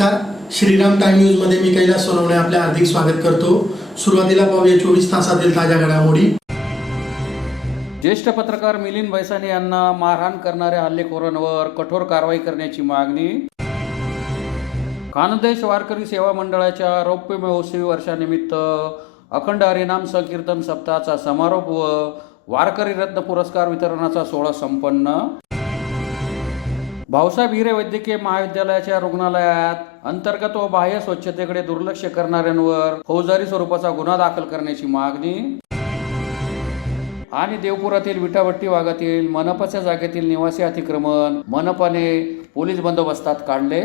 नमस्कार, श्रीराम टाइम न्यूजमध्ये मी कैलास सोनवणे आपले हार्दिक स्वागत करतो। सुरुवातीला पाहूया 24 तासातील ताज्या घडामोडी। ज्येष्ठ पत्रकार मिलिंद बैसाने यांना मारहाण करणाऱ्या हल्लेखोरांवर कठोर कारवाई करण्याची मागणी। खानदेश वारकरी सेवा मंडळाच्या रौप्य महोत्सवी वर्षानिमित्त अखंड हरिनाम संकीर्तन सप्ताहाचा समारोप व वारकरी रत्न पुरस्कार वितरणाचा सोहळा संपन्न। भाऊसाहेब हिरे वैद्यकीय महाविद्यालयाच्या रुग्णालयात अंतर्गत व बाह्य स्वच्छतेकडे दुर्लक्ष करणाऱ्यांवर फौजदारी स्वरूपाचा गुन्हा दाखल करण्याची मागणी। आणि देवपुरातील विटाभट्टी भागातील मनपाच्या जागेतील निवासी अतिक्रमण मनपाने पोलीस बंदोबस्तात काढले।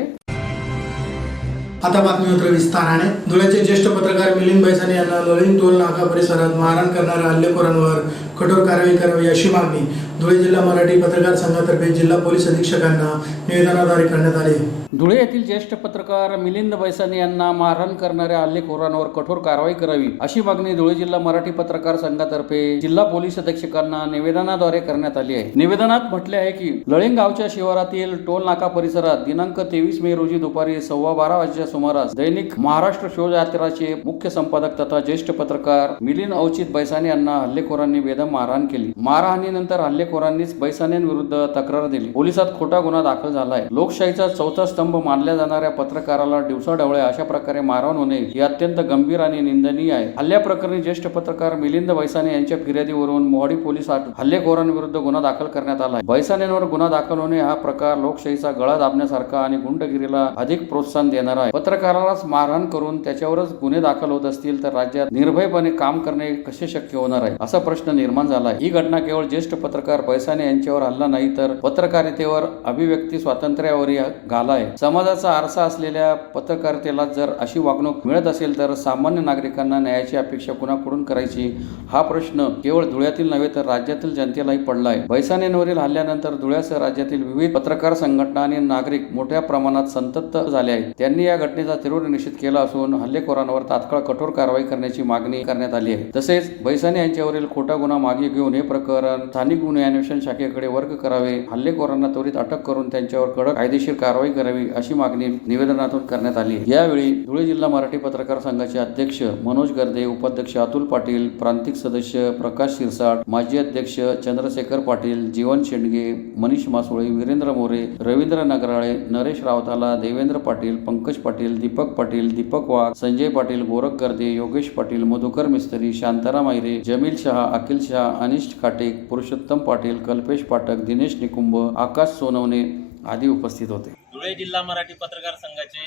आता बातमीपत्र विस्ताराने। धुळ्याचे ज्येष्ठ पत्रकार मिलिंद बैसाने यांना लळिंग टोल नाका परिसरात मारहाण करणाऱ्या हल्लेखोरांवर कठोर कारवाई करावी अशी मागणी धुळे जिल्हा मराठी पत्रकार संघातर्फे जिल्हा पोलीस अधीक्षकांना निवेदनाद्वारे करण्यात आले। धुळे येथील ज्येष्ठ पत्रकार मिलिंद बैसाने यांना मारहाण करणाऱ्या हल्लेखोरांवर कठोर कारवाई करावी अशी मागणी धुळे जिल्हा मराठी पत्रकार संघातर्फे जिल्हा पोलीस अधीक्षकांना निवेदनाद्वारे करण्यात आली आहे। निवेदनात म्हटले आहे की लळिंग गावच्या शिवारातील टोल नाका परिसरात दिनांक 23 मे रोजी दुपारी 12:15 वाजेच्या सुमारास दैनिक महाराष्ट्र शोधयात्राचे मुख्य संपादक तथा ज्येष्ठ पत्रकार मिलिंद औचित बैसाने यांना हल्लेखोरांनी बेदम मारहाण केली। मारहाणीनंतर हल्लेखोरांनीच बैसानेंविरुद्ध तक्रार दिली। पोलिसात खोटा गुन्हा दाखल झाला आहे। लोकशाहीचा चौथा स्तंभ मानल्या जाणाऱ्या पत्रकाराला दिवसाढवळे अशा प्रकारे मारहाण होणे ही अत्यंत गंभीर आणि निंदनीय आहे। हल्ल्याप्रकरणी ज्येष्ठ पत्रकार मिलिंद बैसाने यांच्या फिर्यादीवरून मोहाडी पोलिसात हल्लेखोरांविरुद्ध गुन्हा दाखल करण्यात आला आहे। बैसानेंवर गुन्हा दाखल होणे हा प्रकार लोकशाहीचा गळा दाबण्यासारखा आणि गुंडगिरीला अधिक प्रोत्साहन देणारा आहे। पत्रकारालाच मारहाण करून त्याच्यावरच गुन्हे दाखल होत असतील तर राज्यात निर्भयपणे काम करणे कसे शक्य होणार आहे असा प्रश्न निर्माण झाला आहे। ही घटना केवळ ज्येष्ठ पत्रकार बैसाने यांच्यावर हल्ला नाही तर पत्रकारितेवर अभिव्यक्ती स्वातंत्र्यावरही घाला आहे। समाजाचा आरसा असलेल्या पत्रकारितेला जर अशी वागणूक मिळत असेल तर सामान्य नागरिकांना न्यायाची अपेक्षा कुणाकडून करायची हा प्रश्न केवळ धुळ्यातील नव्हे तर राज्यातील जनतेलाही पडला आहे। बैसानेंवरील हल्ल्यानंतर धुळ्यासह राज्यातील विविध पत्रकार संघटना आणि नागरिक मोठ्या प्रमाणात संतप्त झाले आहेत। त्यांनी या घटनेचा तीव्र निषेध केला असून हल्लेखोरांवर तात्काळ कठोर कारवाई करण्याची मागणी करण्यात आली आहे। तसेच बैसाने यांच्यावरील खोटा गुन्हा मागे घेऊन हे प्रकरण स्थानिक गुन्हे अन्वेषण शाखेकडे वर्ग करावे, हल्लेखोरांना त्वरित अटक करून त्यांच्यावर कडक कायदेशीर कारवाई करावी अशी मागणी निवेदनातून करण्यात आली। यावेळी धुळे जिल्हा मराठी पत्रकार संघाचे अध्यक्ष मनोज गर्दे, उपाध्यक्ष अतुल पाटील, प्रांतिक सदस्य प्रकाश शिरसाट, माजी अध्यक्ष चंद्रशेखर पाटील, जीवन शेंडगे, मनीष मासोळे, वीरेंद्र मोरे, रवींद्र नगराळे, नरेश रावताला, देवेंद्र पाटील, पंकज पाटील, दीपक पाटील, दीपक वाघ, संजय पाटील, गोरख गर्दे, योगेश पाटील, मधुकर मिस्त्री, शांताराम आहिरे, जमील शहा, अखिल शहा, अनिश काटेक, पुरुषोत्तम पाटील, कल्पेश पाठक, दिनेश निकुंभ, आकाश सोनवणे आदी उपस्थित होते। धुळे जिल्हा मराठी पत्रकार संघाचे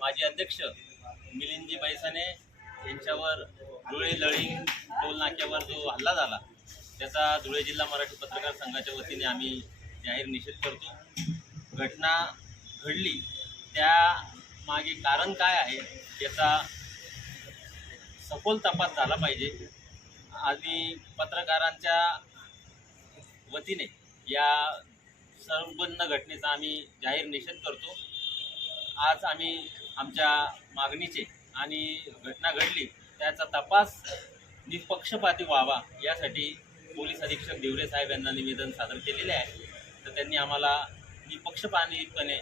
माजी अध्यक्ष मिलिंदजी बैसाने यांच्यावर धुळे लळिंग टोल नाक्यावर जो हल्ला झाला त्याचा धुळे जिल्हा मराठी पत्रकार संघाच्या वतीने आम्ही जाहीर निषेध करतो। घटना घडली त्या मागे कारण काय आहे याचा सखोल तपास झाला पाहिजे आणि पत्रकारांच्या वतीने या संपन्न घटनेचा आम्ही जाहीर निषेध करतो। आज आम्ही आमच्या मागणीचे आणि घटना घडली त्याचा तपास निष्पक्षपाती व्हावा यासाठी पोलीस अधीक्षक दिवरे साहेब यांना निवेदन सादर केलेले आहे। तर त्यांनी आम्हाला निष्पक्षपातीपणे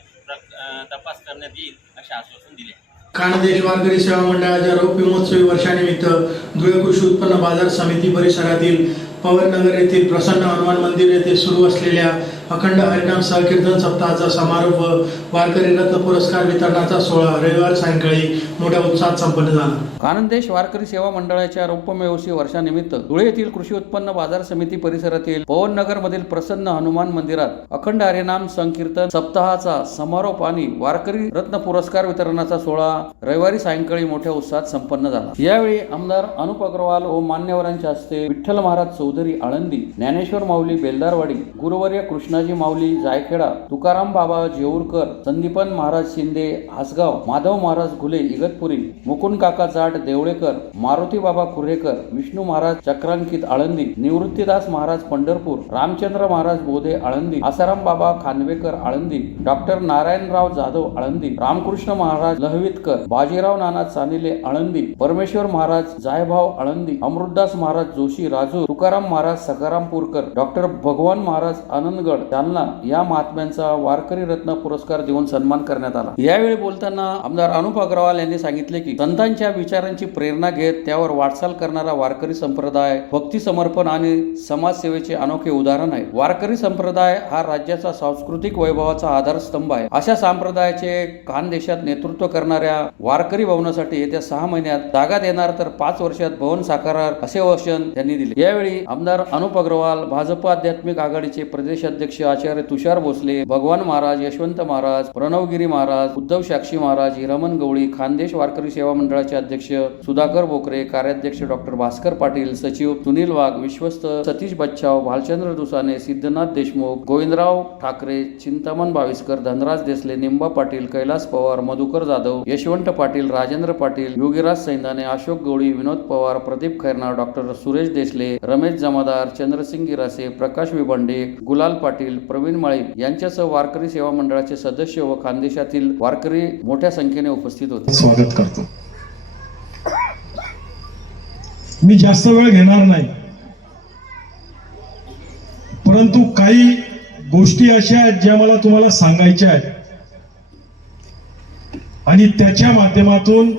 तपास करण्यात येईल असे आश्वासन दिले। खानदेश वारकरी सेवा मंडळाच्या रौप्य महोत्सवी वर्षानिमित्त धुळे कृषी उत्पन्न बाजार समिती परिसरातील पवननगर येथील प्रसन्न हनुमान मंदिर येथे सुरू असलेल्या अखंड हरिनाम संकीर्तन सप्ताहाचा समारोप व वारकरी रत्न पुरस्कार वितरणाचा सोहळा रविवार सायंकाळी मोठ्या उत्साहात संपन्न झाला। खानदेश वारकरी सेवा मंडळाच्या रौप्य महोत्सवी वर्षानिमित्त धुळे येथील कृषी उत्पन्न बाजार समिती परिसरातील पवननगर मधील प्रसन्न हनुमान मंदिरात अखंड हरिनाम संकीर्तन सप्ताहाचा समारोप आणि वारकरी रत्न पुरस्कार वितरणाचा सोहळा रविवारी सायंकाळी मोठ्या उत्साहात संपन्न झाला। यावेळी आमदार अनुप अग्रवाल व मान्यवरांच्या हस्ते विठ्ठल महाराज चौधरी आळंदी, ज्ञानेश्वर माऊली बेलदारवाडी, गुरुवर्य कृष्णाजी माऊली जायखेडा, तुकाराम बाबा जेऊरकर, संदीपन महाराज शिंदे हासगाव, माधव महाराज घुले इगतपुरी, मुकुंद काका जाट देवळेकर, मारुती बाबा कुर्हेकर, विष्णू महाराज चक्रांकित आळंदी, निवृत्तीदास महाराज पंढरपूर, रामचंद्र महाराज बोधे आळंदी, आसाराम बाबा खानवेकर आळंदी, डॉक्टर नारायणराव जाधव आळंदी, रामकृष्ण महाराज लहवितकर, बाजीराव नाना चानिले आळंदी, परमेश्वर महाराज जायभाव आळंदी, अमृतदास महाराज जोशी राजूर, तुकाराम महाराज सकारामपूरकर, डॉक्टर भगवान महाराज आनंदगड, जालना या महात्म्यांचा वारकरी रत्न पुरस्कार देऊन सन्मान करण्यात आला। यावेळी बोलताना आमदार अनुप अग्रवाल यांनी सांगितले की संतांच्या विचारांची प्रेरणा घेत त्यावर वाटचाल करणारा वारकरी संप्रदाय भक्ती समर्पण आणि समाजसेवेचे अनोखे उदाहरण आहे। वारकरी संप्रदाय हा राज्याचा सांस्कृतिक वैभवाचा आधारस्तंभ आहे। अशा संप्रदायाचे खानदेशात नेतृत्व करणाऱ्या वारकरी भवनासाठी येत्या 6 महिन्यात जागा देणार तर 5 वर्षात भवन साकारणार असे वचन त्यांनी दिले। यावेळी आमदार अनुप अग्रवाल, भाजप आध्यात्मिक आघाडीचे प्रदेश अध्यक्ष आचार्य तुषार भोसले, भगवान महाराज, यशवंत महाराज, प्रणवगिरी महाराज, उद्धव साक्षी महाराज, हिरामन गवळी, खानदेश वारकरी सेवा मंडळाचे अध्यक्ष सुधाकर बोकरे, कार्याध्यक्ष डॉक्टर भास्कर पाटील, सचिव सुनील वाघ, विश्वस्त सतीश बच्चाव, भालचंद्र दुसाने, सिद्धनाथ देशमुख, गोविंदराव ठाकरे, चिंतामण बाविस्कर, धनराज देसले, निंबा पाटील, कैलास पवार, मधुकर जाधव, यशवंत पाटील, राजेंद्र पाटील, योगीराज सैंदाने, अशोक गवळी, विनोद पवार, प्रदीप खैरनार, डॉक्टर सुरेश देसले, रमेश जमादार, चंद्रसिंग गिरासे, प्रकाश विबंडे, गुलाल पाटील, प्रवीण माळी यांच्यासह वारकरी सेवा मंडळाचे सदस्य व खानदेशातील वारकरी मोठ्या संख्येने उपस्थित होते। स्वागत करतो। मी जास्त वेळ घेणार नाही, परंतु काही गोष्टी अशा आहेत ज्या मला तुम्हाला सांगायच्या आहेत आणि त्याच्या माध्यमातून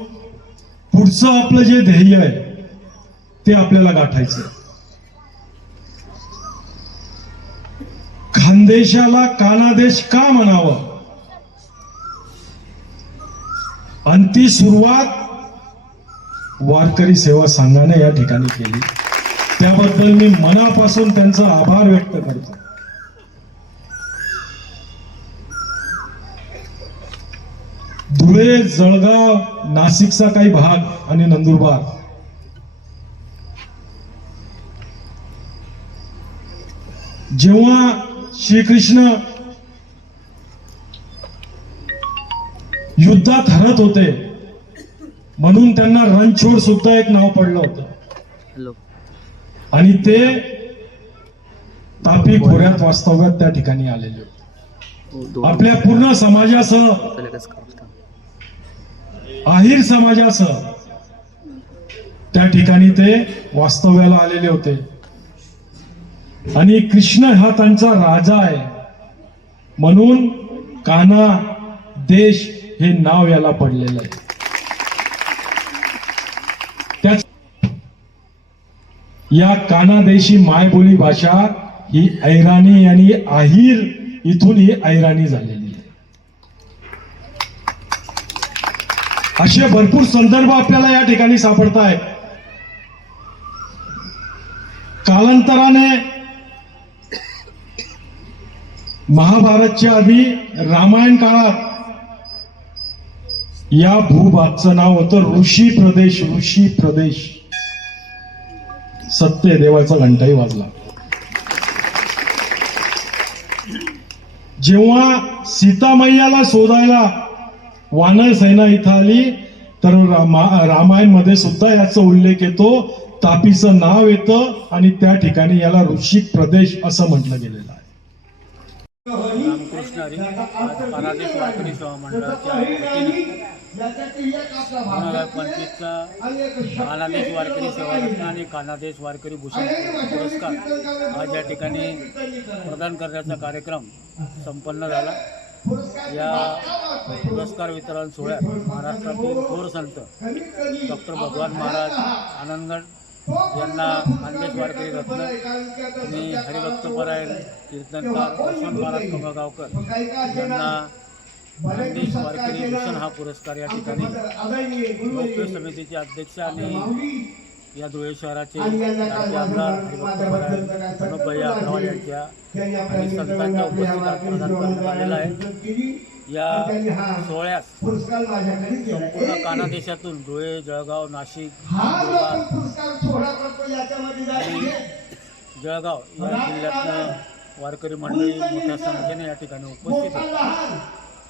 पुढचं आपलं जे ध्येय आहे ते आपल्याला गाठायचं। खानदेशाला कानादेश का म्हणावं आणि ती सुरुवात वारकरी सेवा संघाने या ठिकाणी केली, त्याबद्दल मी मनापासून त्यांचा आभार व्यक्त करतो। धुळे, जळगाव, नाशिकचा काही भाग आणि नंदुरबार जेव्हा श्रीकृष्ण युद्धात हरत होते म्हणून त्यांना रणछोड सुद्धा एक नाव पडलं होतं आणि ते तापी खोऱ्यात वास्तव्यात त्या ठिकाणी आलेले होते। आपल्या पूर्ण समाजासह, आहिर समाजासह त्या ठिकाणी ते वास्तव्याला आलेले होते आणि कृष्ण हा त्यांचा राजा आहे म्हणून काना देश हे नाव याला पडलेलं आहे। त्याच या कानादेशी मायबोली भाषा ही ऐराणी आणि आहिर इथून ही ऐराणी झालेली आहे। असे भरपूर संदर्भ आपल्याला या ठिकाणी सापडत आहेत। कालांतराने महाभारतच्या आधी रामायण काळात या भूभागचं नाव होतं ऋषी प्रदेश। ऋषी प्रदेश, सत्य देवाचा घंटाही वाजला। जेव्हा सीता मैयाला शोधायला वानर सेना इथं आली तर रामायण मध्ये सुद्धा याचा उल्लेख येतो, तापीचं नाव येतं आणि त्या ठिकाणी याला ऋषी प्रदेश असं म्हटलं गेलेलं आहे। रामकृष्ण हरी आज कानादेश वारकरी सेवा मंडळाच्या वतीने 2025चा कानादेश वारकरी सेवा रत्न आणि कानादेश वारकरी भूषण पुरस्कार आज या ठिकाणी प्रदान करण्याचा कार्यक्रम संपन्न झाला। या पुरस्कार वितरण सोहळ्यात महाराष्ट्रातील थोर संत डॉक्टर भगवान महाराज आनंदगड यांना खानदेश वारकरी रत्न आणि हरिभक्तपरायण कीर्तनकार यशवंत महाराज कमळगावकर यांना खानदेश वारकरी भूषण हा पुरस्कार या ठिकाणी लोकप्रिय समितीचे अध्यक्ष आणि या धुळे शहराचे आमदार हरिभक्तपरायण अनुपभाई अग्रवाल यांच्या आणि संतांच्या उपस्थितीत प्रदान करण्यात आलेला आहे। या सोहळ्यास संपूर्ण कानादेशातून धुळे, जळगाव, नाशिक, जळगाव या जिल्ह्यातनं वारकरी मंडळी मोठ्या संख्येने या ठिकाणी उपस्थित आहेत।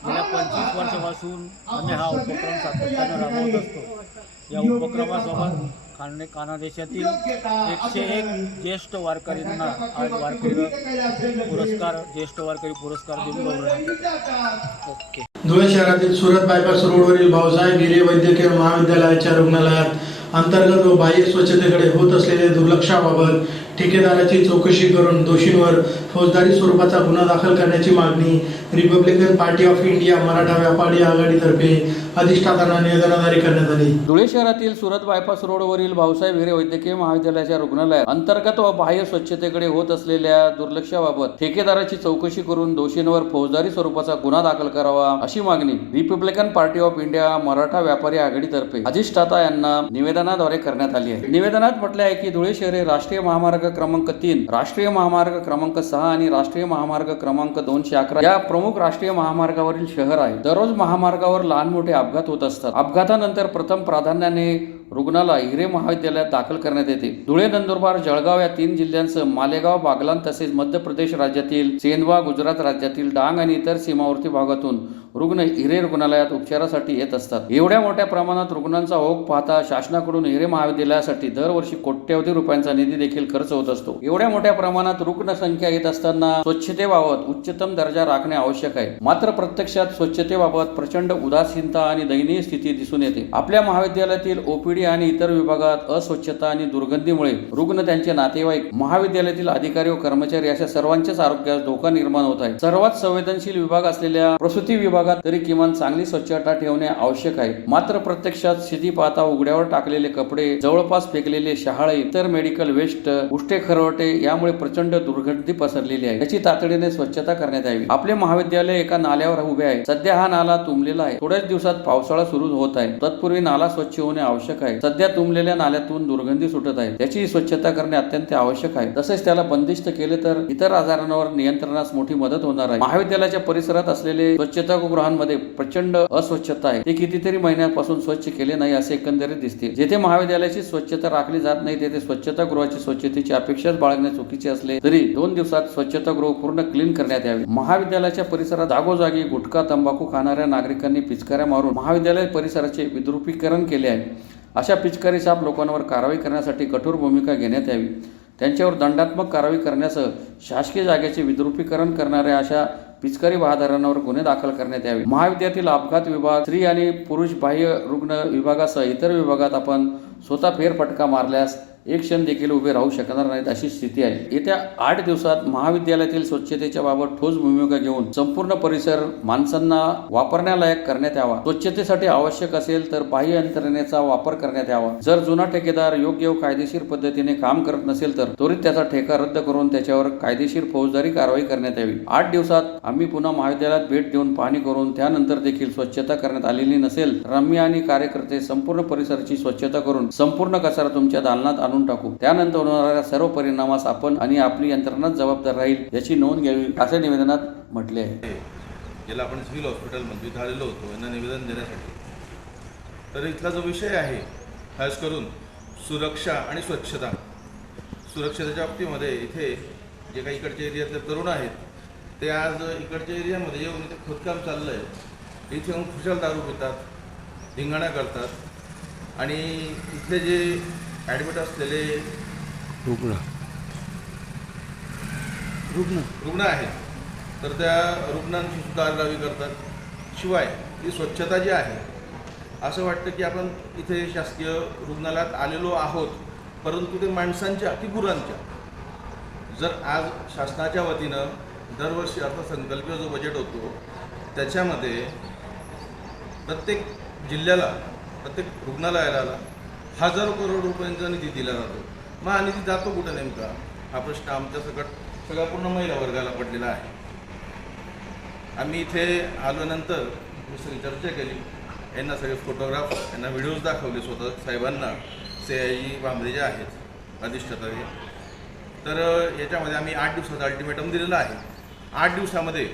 गेल्या 25 वर्षापासून आम्ही हा उपक्रम सातत्याने राबवत असतो। या उपक्रमासोबत कानादेशातील 101 ज्येष्ठ वारकरींना आज वारकरी पुरस्कार, ज्येष्ठ वारकरी पुरस्कार देऊन गौरवण्यात। धुळे शहरातील सुरत बायपास रोडवरील भाऊसाहेब हिरे वैद्यकीय महाविद्यालयाच्या रुग्णालयात अंतर्गत व बाह्य स्वच्छतेकडे होत असलेल्या दुर्लक्षाबाबत ठेकेदाराची चौकशी करून दोषींवर फौजदारी स्वरूपाचा गुन्हा दाखल करण्याची मागणी Republican party of India Maratha व्यापारी आघाडीतर्फे अधिष्ठातांना निवेदनाद्वारे करण्यात आली. धुळे शहरातील सुरत बायपास रोडवरील भाऊसाहेब हिरे वैद्यकीय महाविद्यालयाच्या रुग्णालयात अंतर्गत व बाह्य स्वच्छतेकडे होत असलेल्या दुर्लक्षाबाबत ठेकेदाराची चौकशी करून दोषींवर फौजदारी स्वरूपाचा गुन्हा दाखल करावा अशी मागणी Republican party of India Maratha व्यापारी आघाडीतर्फे अधिष्ठाता यांना निवेदनाद्वारे करण्यात आली आहे. निवेदनात म्हटले आहे की धुळे शहर हे राष्ट्रीय महामार्ग क्रमांक 3, राष्ट्रीय महामार्ग क्रमांक 6 आणि राष्ट्रीय महामार्ग क्रमांक 211 या प्रमुख राष्ट्रीय महामार्गावरील शहर आहे. दररोज महामार्गावर लहान मोठे अपघात होत असतात. अपघातानंतर प्रथम प्राधान्याने रुग्णाला हिरे महाविद्यालयात दाखल करण्यात येते. धुळे, नंदुरबार, जळगाव या 3 जिल्ह्यांसह मालेगाव, बागलाण तसेच मध्य प्रदेश राज्यातील सेंधवा, गुजरात राज्यातील डांग आणि इतर सीमावर्ती भागातून रुग्ण हिरे रुग्णालयात उपचारासाठी येत असतात. एवढ्या मोठ्या प्रमाणात रुग्णांचा ओघ पाहता शासनाकडून हिरे महाविद्यालयासाठी दरवर्षी कोट्यवधी रुपयांचा निधी देखील खर्च होत असतो. एवढ्या मोठ्या प्रमाणात रुग्ण संख्या येत असताना स्वच्छतेबाबत उच्चतम दर्जा राखणे आवश्यक आहे. मात्र प्रत्यक्षात स्वच्छतेबाबत प्रचंड उदासीनता आणि दयनीय स्थिती दिसून येते. आपल्या महाविद्यालयातील ओपीडी आणि इतर विभागात अस्वच्छता आणि दुर्गंधीमुळे रुग्ण, त्यांचे नातेवाईक, महाविद्यालयातील अधिकारी व कर्मचारी अशा सर्वांच्याच आरोग्यास धोका निर्माण होत आहे. सर्वात संवेदनशील विभाग असलेल्या प्रसूती विभागात तरी किमान चांगली स्वच्छता ठेवणे आवश्यक आहे. मात्र प्रत्यक्षात स्थिती पाहता उघड्यावर टाकलेले कपडे, जवळपास फेकलेले शहाळे, इतर मेडिकल वेस्ट, उष्टे खरवटे यामुळे प्रचंड दुर्गंधी पसरलेली आहे. याची तातडीने स्वच्छता करण्यात यावी. आपले महाविद्यालय एका नाल्यावर उभे आहे. सध्या हा नाला तुंबलेला आहे. थोड्याच दिवसात पावसाळा सुरू होत आहे. तत्पूर्वी नाला स्वच्छ होणे आवश्यक आहे. सध्या तुंबलेल्या नाल्यातून दुर्गंधी सुटत आहे. त्याची स्वच्छता करणे अत्यंत आवश्यक आहे. तसेच त्याला बंदिस्त केले तर इतर आजारांवर नियंत्रणास मोठी मदत होणार आहे. महाविद्यालयाच्या परिसरात असलेले स्वच्छतागृहांमध्ये प्रचंड अस्वच्छता आहे. ते कितीतरी महिन्यांपासून स्वच्छ केले नाही असे एकंदरीत दिसते. जेथे महाविद्यालयाची स्वच्छता राखली जात नाही तेथे स्वच्छतागृहाची स्वच्छतेची अपेक्षाच बाळगणे चुकीचे असले तरी 2 दिवसात स्वच्छतागृह पूर्ण क्लीन करण्यात यावे. महाविद्यालयाच्या परिसरात जागोजागी गुटखा, तंबाखू खाणाऱ्या नागरिकांनी पिचकाऱ्या मारून महाविद्यालय परिसराचे विद्रुपीकरण केले आहे. अशा पिचकारी साप लोकांवर कारवाई करण्यासाठी कठोर भूमिका घेण्यात यावी. त्यांच्यावर दंडात्मक कारवाई करण्यासह शासकीय जागेचे विद्रुपीकरण करणाऱ्या अशा पिचकारी बहादरांवर गुन्हे दाखल करण्यात यावे. महाविद्यालयातील अपघात विभाग, स्त्री आणि पुरुष बाह्य रुग्ण विभागासह इतर विभागात आपण स्वतः फेरफटका मारल्यास एक क्षण देखील उभे राहू शकणार नाहीत अशी स्थिती आहे. येत्या 8 दिवसात महाविद्यालयातील स्वच्छतेच्या बाबत ठोस भूमिका घेऊन संपूर्ण परिसर माणसांना वापरण्यालायक करण्यात यावा. स्वच्छतेसाठी आवश्यक असेल तर बाह्य यंत्रणेचा वापर करण्यात यावा. जर जुना ठेकेदार योग्य व कायदेशीर पद्धतीने काम करत नसेल तर त्वरित त्याचा ठेका रद्द करून त्याच्यावर कायदेशीर फौजदारी कारवाई करण्यात यावी. 8 दिवसात आम्ही पुन्हा महाविद्यालयात भेट देऊन पाहणी करून त्यानंतर देखील स्वच्छता करण्यात आलेली नसेल तर आम्ही आणि कार्यकर्ते संपूर्ण परिसराची स्वच्छता करून संपूर्ण कचरा तुमच्या दालनात आणून टाकू. त्यानंतर होणाऱ्या सर्व परिणामास आपण आणि आपली यंत्रणाच जबाबदार राहील याची नोंद घ्यावी असे निवेदनात म्हटले आहे. ज्याला आपण सिव्हिल हॉस्पिटलमध्ये इथं आलेलो होतो यांना निवेदन देण्यासाठी. तर इथला जो विषय आहे खास करून सुरक्षा आणि स्वच्छता, सुरक्षतेच्या बाबतीमध्ये इथे जे काही इकडच्या एरियातले तरुण आहेत ते आज इकडच्या एरियामध्ये येऊन इथे खोदकाम चाललं आहे. इथे येऊन खुशाल दारू पितात, धिंगाणा करतात आणि इथले जे ॲडमिट असलेले रुग्ण आहेत तर त्या रुग्णांची सुद्धा आरडावी करतात. शिवाय ही स्वच्छता जी आहे असं वाटतं की आपण इथे शासकीय रुग्णालयात आलेलो आहोत, परंतु ते माणसांच्या की गुरांच्या. जर आज शासनाच्या वतीनं दरवर्षी अर्थसंकल्पीय जो बजेट होतो त्याच्यामध्ये प्रत्येक जिल्ह्याला, प्रत्येक रुग्णालयाला हजारो करोड रुपयांचा निधी दिला जातो. मग हा निधी जातो कुठं नेमका, हा प्रश्न आमच्या सगळ्या पूर्ण महिला वर्गाला पडलेला आहे. आम्ही इथे आल्यानंतर मी सगळी चर्चा केली, यांना सगळे फोटोग्राफ, यांना व्हिडिओज दाखवले स्वतः साहेबांना, CIG भांबरे जे आहेत अधिष्ठाता. तर याच्यामध्ये आम्ही 8 दिवसाचा अल्टिमेटम दिलेला आहे. 8 दिवसामध्ये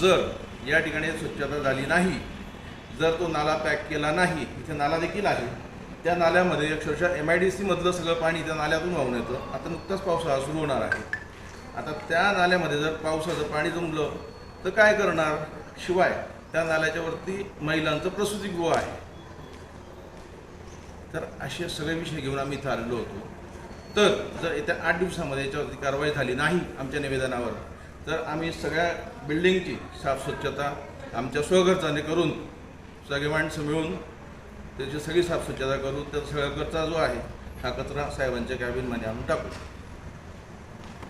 जर या ठिकाणी स्वच्छता झाली नाही, जर तो नाला पॅक केला नाही, इथे नाला देखील आहे, त्या नाल्यामध्ये अक्षरशः MIDC मधलं सगळं पाणी त्या नाल्यातून वाहून येतं. आता नुकताच पावसाळा सुरू होणार आहे. आता त्या नाल्यामध्ये जर पावसाचं पाणी जमलं तर काय करणार. शिवाय त्या नाल्याच्या वरती महिलांचं प्रसूतीगृह आहे. तर असे सगळे विषय घेऊन आम्ही इथं आलेलो होतो. तर जर येत्या 8 दिवसामध्ये याच्यावरती कारवाई झाली नाही आमच्या निवेदनावर तर आम्ही सगळ्या बिल्डिंगची साफ स्वच्छता आमच्या स्वखर्चाने करून सगळे माणसं मिळून त्याची सगळी साफसुथरता करू. त्याचा सगळा कचरा जो आहे हा कचरा साहेबांच्या कॅबिनमध्ये आणून टाकू.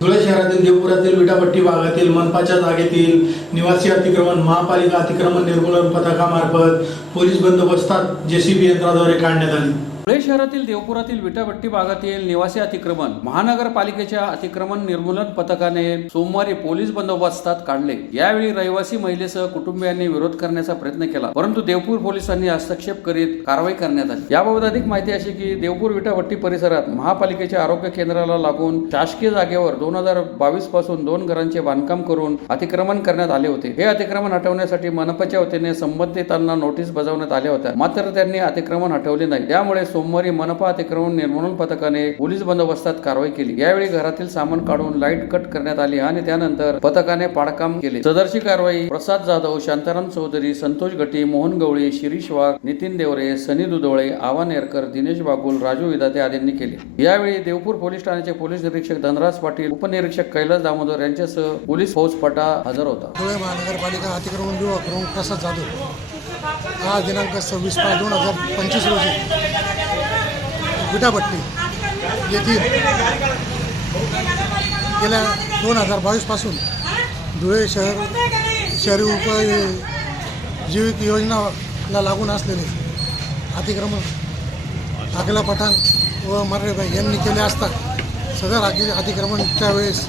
धुळे शहरातील देवपुरातील विटापट्टी भागातील मनपाच्या जागेतील निवासी अतिक्रमण महापालिका अतिक्रमण निर्मूलन पथकामार्फत पोलीस बंदोबस्तात JCB यंत्राद्वारे काढण्यात आली. धुळे शहरातील देवपुरातील विटापट्टी भागातील निवासी अतिक्रमण महानगरपालिकेच्या अतिक्रमण निर्मूलन पथकाने सोमवारी पोलीस बंदोबस्तात काढले. यावेळी रहिवासी महिलेसह कुटुंबियांनी विरोध करण्याचा प्रयत्न केला, परंतु देवपूर पोलिसांनी हस्तक्षेप करीत कारवाई करण्यात आली. याबाबत अधिक माहिती अशी की देवपूर विटापट्टी परिसरात महापालिकेच्या आरोग्य केंद्राला लागून शासकीय जागेवर 2022 पासून 2 घरांचे बांधकाम करून अतिक्रमण करण्यात आले होते. हे अतिक्रमण हटवण्यासाठी मनपाच्या वतीने संबंधितांना नोटीस बजावण्यात आल्या होत्या, मात्र त्यांनी अतिक्रमण हटवले नाही. त्यामुळे सोमवारी मनपा अतिक्रमण निर्मूलन पथकाने पोलीस बंदोबस्तात कारवाई केली. यावेळी घरातील सामान काढून लाईट कट करण्यात आली आणि त्यानंतर पथकाने पाडकाम केले. सदरची कारवाई प्रसाद जाधव, शांताराम चौधरी, संतोष गटी, मोहन गवळी, शिरीष वाघ, नितीन देवरे, सनी दुधोळे, आवा नेरकर, दिनेश बागुल, राजू विदाते आदींनी केले. यावेळी देवपूर पोलीस ठाण्याचे पोलीस निरीक्षक धनराज पाटील, उपनिरीक्षक कैलास दामोदर यांच्यासह पोलीस फौजफाटा हजर होता. धुळे महानगरपालिका अतिक्रमण विभाग प्रमुख प्रसाद जाधव आज दिनांक 26/5/2025 रोजी विटापट्टी येथील गेल्या 2022 पासून धुळे शहरी उपजीविका योजनाला लागून असलेले अतिक्रमण आगला पठाण व मर्रेबाई यांनी केले असता सदर अतिक्रमणच्या वेळेस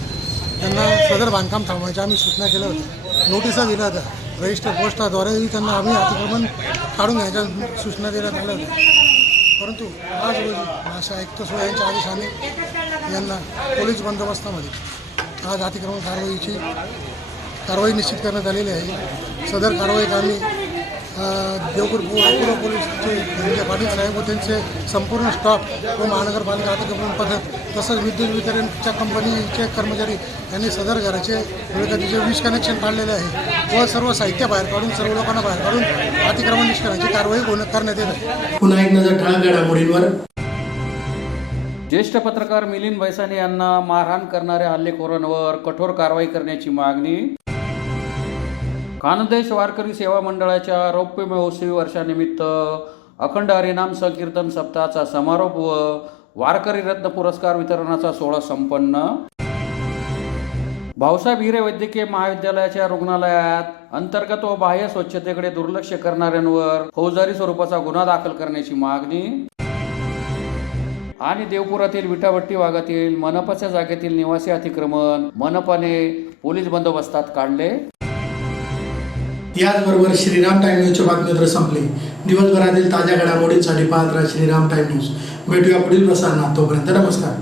त्यांना सदर बांधकाम थांबवायच्या आम्ही सूचना केल्या होत्या. नोटिसा दिल्या होत्या. रजिस्टर पोस्टाद्वारेही त्यांना आम्ही अतिक्रमण काढून घ्यायच्या सूचना देण्यात आल्या होत्या. परंतु आज रोजी भाषा आयुक्त यांच्या आदेशाने यांना पोलीस बंदोबस्तामध्ये आज अतिक्रमण कारवाई निश्चित करण्यात आलेली आहे. सदर कारवाईत आम्ही देवपूर पूर्व पोलीसचे म्हणजे पाटील साहेब व त्यांचे संपूर्ण स्टाफ व महानगरपालिका अतिक्रमण पथक तसंच विद्युत वितरणच्या कंपनीचे कर्मचारी यांनी सदर घराचे मिळकतीचे 20 कनेक्शन काढलेले आहे व सर्व साहित्य बाहेर काढून सर्व लोकांना बाहेर काढून अतिक्रमण निष्करणाची कारवाई करण्यात येत आहे. पुन्हा एक नजर ठळक घडामोडींवर. ज्येष्ठ पत्रकार मिलिंद बैसानी यांना मारहाण करणाऱ्या हल्लेखोरांवर कठोर कारवाई करण्याची मागणी. खानदेश वारकरी सेवा मंडळाच्या रौप्य महोत्सवी वर्षानिमित्त अखंड हरिनाम संकीर्तन सप्ताहाचा समारोप व वारकरी रत्न पुरस्कार वितरणाचा सोहळा संपन्न. भाऊसाहेब हिरे वैद्यकीय महाविद्यालयाच्या रुग्णालयात अंतर्गत व बाह्य स्वच्छतेकडे दुर्लक्ष करणाऱ्यांवर फौजदारी स्वरूपाचा गुन्हा दाखल करण्याची मागणी. आणि देवपुरातील विटापट्टी भागातील मनपाच्या जागेतील निवासी अतिक्रमण मनपाने पोलीस बंदोबस्तात काढले. याचबरोबर श्रीराम टाइम न्यूजच्या बातमीपत्र संपले. दिवसभरातील ताज्या घडामोडींसाठी पाहत राहा श्रीराम टाइम न्यूज. भेटूया पुढील प्रसारणात. तोपर्यंत नमस्कार.